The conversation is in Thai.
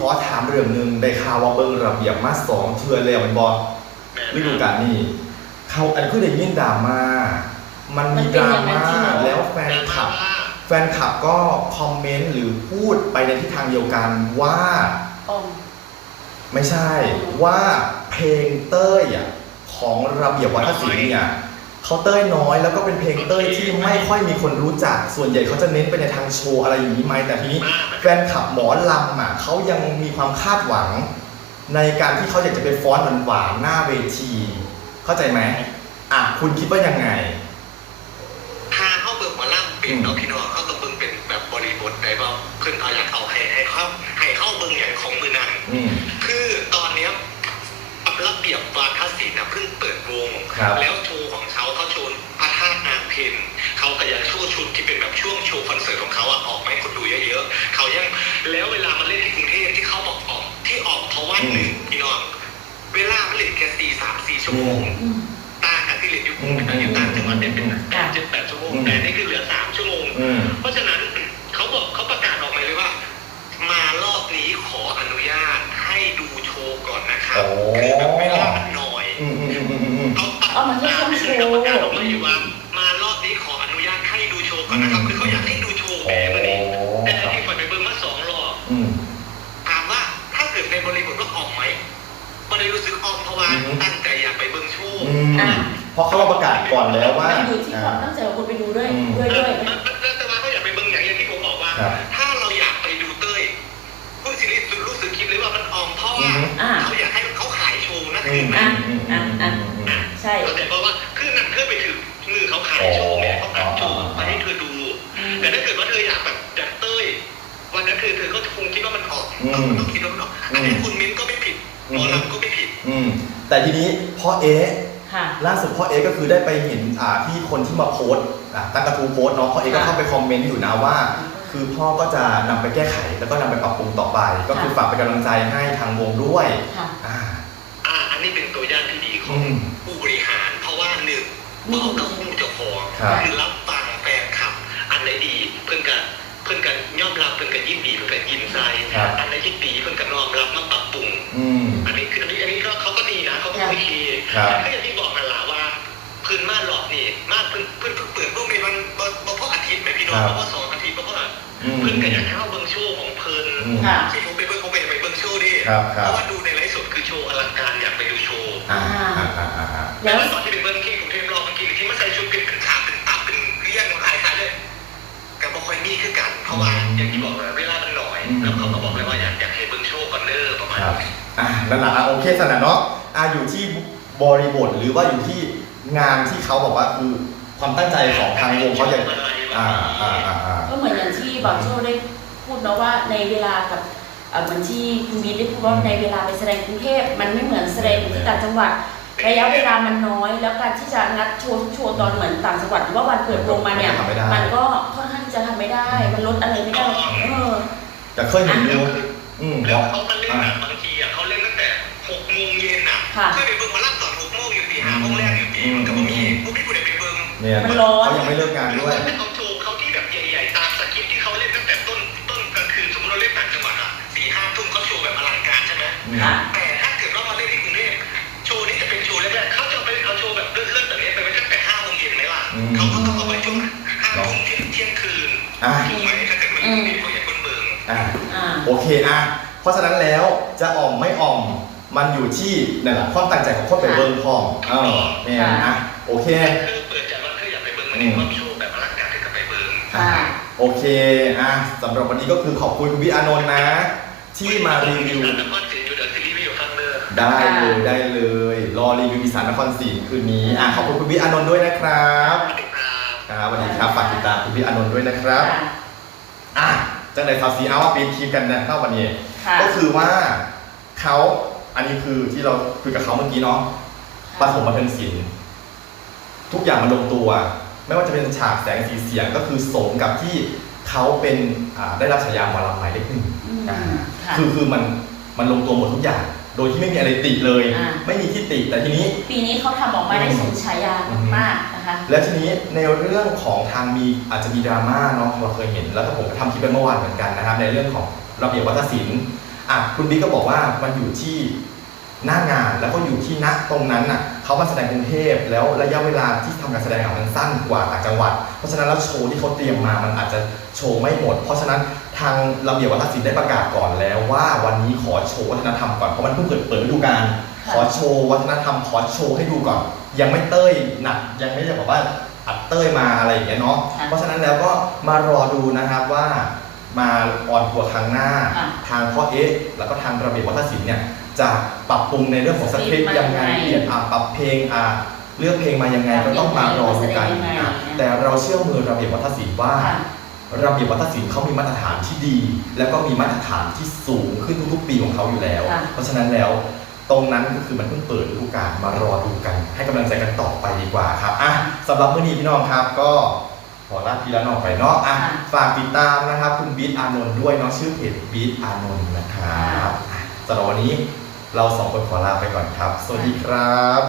ขอถามเรื่องหนึ่งได้ข่าวว่าเบิ่งระเบียบมาสองเทือนแล้วแมันบอฤดูกาลนี้เขาอันคือได้ยินดราม่ามันมีดราม่าแล้วแฟนคลับ แฟนคลับก็คอมเมนต์หรือพูดไปในทิศทางเดียวกันว่าอมไม่ใช่ว่าเพลงเต้ยอะของระเบียบวัฒนศิลป์เนี่ย เขาเต้ยน้อยแล้วก็เป็นเพลงเต้ยที่ไม่ค่อยมีคนรู้จัก ส่วนใหญ่เขาจะเน้นไปในทางโชว์อะไรอย่างนี้ไหมแต่ทีนี้แฟนคลับหมอลำอะเขายังมีความคาดหวัง ในการที่เขาอยากจะไปฟ้อนหวานๆหน้าเวที เข้าใจไหมอะคุณคิดว่ายังไงถ้าเข้าเบิ่งหมาล่ำเป็นเนาะพี่น้องเขาต้องเบิ่งเป็นแบบบริบทได้บ่เพิ่นเอาอยากเอาให้ให้เข้าให้เข้าเบิ่งอย่างของมือนังอืมคือตอนเนี้ยระเบียบวาทศิลป์นะเพิ่งเปิดวงครับแล้ว 24 ชั่วโมงตาครับที่ริยนอยู่กรุงอยู่ต่างจังหวัดเป็นเจ็ดแปดชั่วโมงแต่นี่คือเหลือ 3 ชั่วโมง เพราะฉะนั้นเขาบอกเขาประกาศออกมาเลยว่า มารอบนี้ขออนุญาตให้ดูโชว์ก่อนนะครับคือแบบไม่รอดหน่อยเขาประกานประกาศออกมาอยู่ว่ามารอบนี้ขออนุญาตให้ดูโชว์ก่อนนะครับคือเขาอยากให้ดูโชว์แบบนี้แต่ที่ฝ่ายไปเบิ้งมาสองรอบถามว่าถ้าเกิดในบริบทว่าออกไหม ไม่ได้รู้สึกออกเพราะว่าอืมตั้งใจอยากไปเบิ่งโชว์อืมเพราะเขามาประกาศก่อนแล้วว่ามันอยู่ที่ความตั้งใจของคุณไปดูด้วยอืม ด้วยด้วยมันมันแล้วแต่ว่าเขาอยากไปเบิ่งอย่างที่ผมบอกว่า ครับ ถ้าเราอยากไปดูเต้ยผู้สิริสุรู้สึกคิดเลยว่ามันออมเพราะอืว่ามอ่า เขาอยากให้เขาขายโชว์นะอืคืมนอะนั้นอะอะอะใช่เข้าใจเพราะว่าคือนั่นเพื่อไปถึงมือเขาขายโชว์เนี่ยเขาตัดโชว์มาให้เธอดู อืมแต่ถ้าเกิดว่าเธออยากแบบอยากเต้ยวันนั้นคือเธอก็คงคิดว่ามันออกอืมเขาก็ต้องคิดว่ามันออกอันนี้คุณมิ้นก็ไม่ผิดหมอลำก็ไม่ผิดอืม แต่ทีนี้พ่อเอ๊ะค่ะ ล่าสุดพ่อเอ๊ะก็คือได้ไปเห็นอ่าที่คนที่มาโพสต์อะตั้งกระทู้โพสต์เนาะพ่อเอ๊ะก็เข้าไปคอมเมนต์อยู่นะว่า คือพ่อก็จะนำไปแก้ไขแล้วก็นำไปปรับปรุงต่อไป ก็คือฝากเป็นกำลังใจให้ทางวงด้วยค่ะ อ่า อ่าอันนี้เป็นตัวอย่างที่ดีขออืงมผู้บริหาร เพราะว่าหนึ่งเขาต้องผู้เจ้าของครับคือรับฟังแฟนคลับ อันไหนดี เพื่อนกันเพื่อนกันยอมรับเพื่อนกันยินดีเพื่อนกันยินใจ คครับก็อย่างที่บอกนั่นแหละว่าพื้นม่านหลอกนี่มากเพิ่นเพิ่นเพิ่งเปิดพวกในวันบ่บ่เพราะอาทิตย์ไหมพี่น้องครับเพราะว่าสองอาทิตย์เพราะว่าอืมเพิ่นก็อยากให้เข้าเบิ่งโชว์ของเพิ่นอืมค่ะที่ผมไปเบิ่งผมไปไปเบิ่งโชว์ดิครับคเพรับราะว่าดูในไลฟ์สดคือโชว์อลังการอยากไปดูโชว์อ่าอ่าอ่าอ่าอ่าแล้แล้ววตอนที่ไปเบิ่งที่กรุงเทพรอบเมื่อกี้ที่มาใส่ชุดเป็นเป็นขาเป็นตับเป็นเรียงหลายสายเลยก็บ่ค่อยมีคือกันเพราะว่าอย่างที่บอกเลยเวลามันน้อยแล้วเขาก็บอกเลยว่าอยากอยากให้เบิ่งโชว์ก่อนเด้อประมาณครับนี้อ่านั่นแหละอะโอเคสนะเนาะอ่าอยู่ที่ บริบทหรือว่าอยู่ที่งานที่เขาบอกว่าคือความตั้งใจของทางวงเขาอยากอ่าอ่าอ่าอ่า ก็เหมือนอย่างที่บอลโชได้พูดเนาะว่าในเวลากับเอ่อเหมือนที่คุณบีได้พูดว่าในเวลาไปแสดงกรุงเทพมันไม่เหมือนแสดงอยู่ที่ต่างจังหวัด ระยะเวลามันน้อย แล้วการที่จะงัดโชว์ทุกโชว์ตอนเหมือนต่างจังหวัดหรือว่าวันเปิดวงมาเนี่ยทำไม่ได้ มันก็ค่อนข้างที่จะทำไม่ได้ มันลดอะไรไม่ได้เออ แต่เคยเห็นอยู่อืมแล้วบอกเขามาเล่นอะบางทีอะเขาเล่นตั้งแต่หกโมงเย็นอะค่ะเคยไปเบิ่งมาลับ ตอนหกโมงอยู่ตีห้าโมงแรกอยู่ตีมันก็บ่มีบ่มีผู้ใดไปเบิ่งเนี่ยมันร้อน เขายังไม่เลิกงานด้วยแล้วเขาโชว์เขาที่แบบใหญ่ๆตามสคริปต์ที่เขาเล่นตั้งแต่ต้นต้นกลางคืนสมมติเราเล่นต่างจังหวัดอะสี่ห้าทุ่มเขาโชว์แบบอลังการใช่ไหมอืมค่ะ แต่ถ้าเกิดว่ามาเล่นที่กรุงเทพโชว์นี้จะเป็นโชว์แรกๆเขาจะไปเอาโชว์แบบเลื่อนๆแบบนี้ไปไว้ตั้งแต่ห้าโมงเย็นไหมล่ะเขาก็ต้องเอาไว้ช่วงห้าทุ่มเที่ยงเที่ยงคืนอ่าถูกไหมถ้าเกิดมันอยู่ในเขาอยากคนเบิ่งอ่าอ่า โอเคอะ เพราะฉะนั้นแล้วจะอ่อมไม่อ่อม มันอยู่ที่นั่นแหละความตั้งใจของคนไปเบิร์นพร้อมเออเนี่ยอะโอเคคือเปิดใจว่าเธออยากไปเบิ่งมันนี่ความโชว์แบบอลังการเธอก็ไปเบิ่งอะโอเคอะสำหรับวันนี้ก็คือขอบคุณคุณพี่อานนท์นะ ที่มารีวิวนครศรีอยู่เดี๋ยวซีรีส์วิวฟังเด้อได้เลยได้เลย รอรีวิวอีสานนครศรีคืนนี้อะขอบคุณคุณพี่อานนท์ด้วยนะครับสวัสดีครับครับสวัสดีครับฝากติดตามคุณพี่อานนท์ด้วยนะครับค่ะอะจังเลยสาวซีเอาว่าปีนทีมกันนะเข้าวันนี้ค่ะก็คือว่าเขา อันนี้คือที่เราคุยกับเขาเมื่อกี้เนาะปฐมบันเทิงศิลป์ทุกอย่างมันลงตัว ไม่ว่าจะเป็นฉากแสงสีเสียงก็คือสมกับที่เขาเป็นอ่าได้รับฉายาหมอลำหมายเลขหนึ่งอืมอ่าค่ะคือคือมันมันลงตัวหมดทุกอย่าง โดยที่ไม่มีอะไรติเลยอ่าไม่มีที่ติแต่ทีนี้ ปีนี้เขาทำออกมาได้สมฉายามากๆนะคะแล้วทีนี้ในเรื่องของทางมีอาจจะมีดราม่าเนาะเราเคยเห็น แล้วก็ผมก็ทำคลิปไปเมื่อวานเหมือนกันนะครับในเรื่องของระเบียบวัฒนศิลป์ อะคุณบิ๊กก็บอกว่ามันอยู่ที่หน้างานแล้วก็อยู่ที่ณตรงนั้นน่ะเขามาแสดงกรุงเทพแล้วระยะเวลาที่ทำการแสดงอะมันสั้นกว่าต่างจังหวัด เพราะฉะนั้นแล้วโชว์ที่เขาเตรียมมามันอาจจะโชว์ไม่หมด เพราะฉะนั้นทางระเบียบวัฒนศิลป์ได้ประกาศก่อนแล้วว่าวันนี้ขอโชว์วัฒนธรรมก่อนเพราะมันเพิ่งเปิดเปิดฤดูกาลค่ะขอโชว์วัฒนธรรมขอโชว์ให้ดูก่อน ยังไม่เต้ยหนักยังไม่ได้บอกว่าอัดเต้ยมาอะไรอย่างเงี้ยเนาะค่ะเพราะฉะนั้นแล้วก็มารอดูนะครับว่า มาออนทัวร์ครั้งหน้า ค่ะทางพ่อเอ๊ะแล้วก็ทางระเบียบวัฒนศิลป์เนี่ยจะปรับปรุงในเรื่องของสคริปต์ยังไงเปลี่ยนอะปรับเพลงอะเลือกเพลงมายังไงก็ต้องมารอดูกันอะแต่เราเชื่อมือระเบียบวัฒนศิลป์ว่า ค่ะ ระเบียบวัฒนศิลป์เขามีมาตรฐานที่ดี แล้วก็มีมาตรฐานที่สูงขึ้นทุกๆปีของเขาอยู่แล้ว ค่ะ เพราะฉะนั้นแล้วตรงนั้นก็คือมันเพิ่งเปิดฤดูกาลมารอดูกัน ให้กำลังใจกันต่อไปดีกว่าครับอะสำหรับมื้อนี้พี่น้องครับก็ ขอลาพี่ละน้องไปเนาะอะค่ะฝากติดตามนะครับคุณบีทอานนท์ด้วยเนาะชื่อเพจบีทอานนท์นะครับอะสำหรับวันนี้เราสองคนขอลาไปก่อนครับ สวัสดีครับ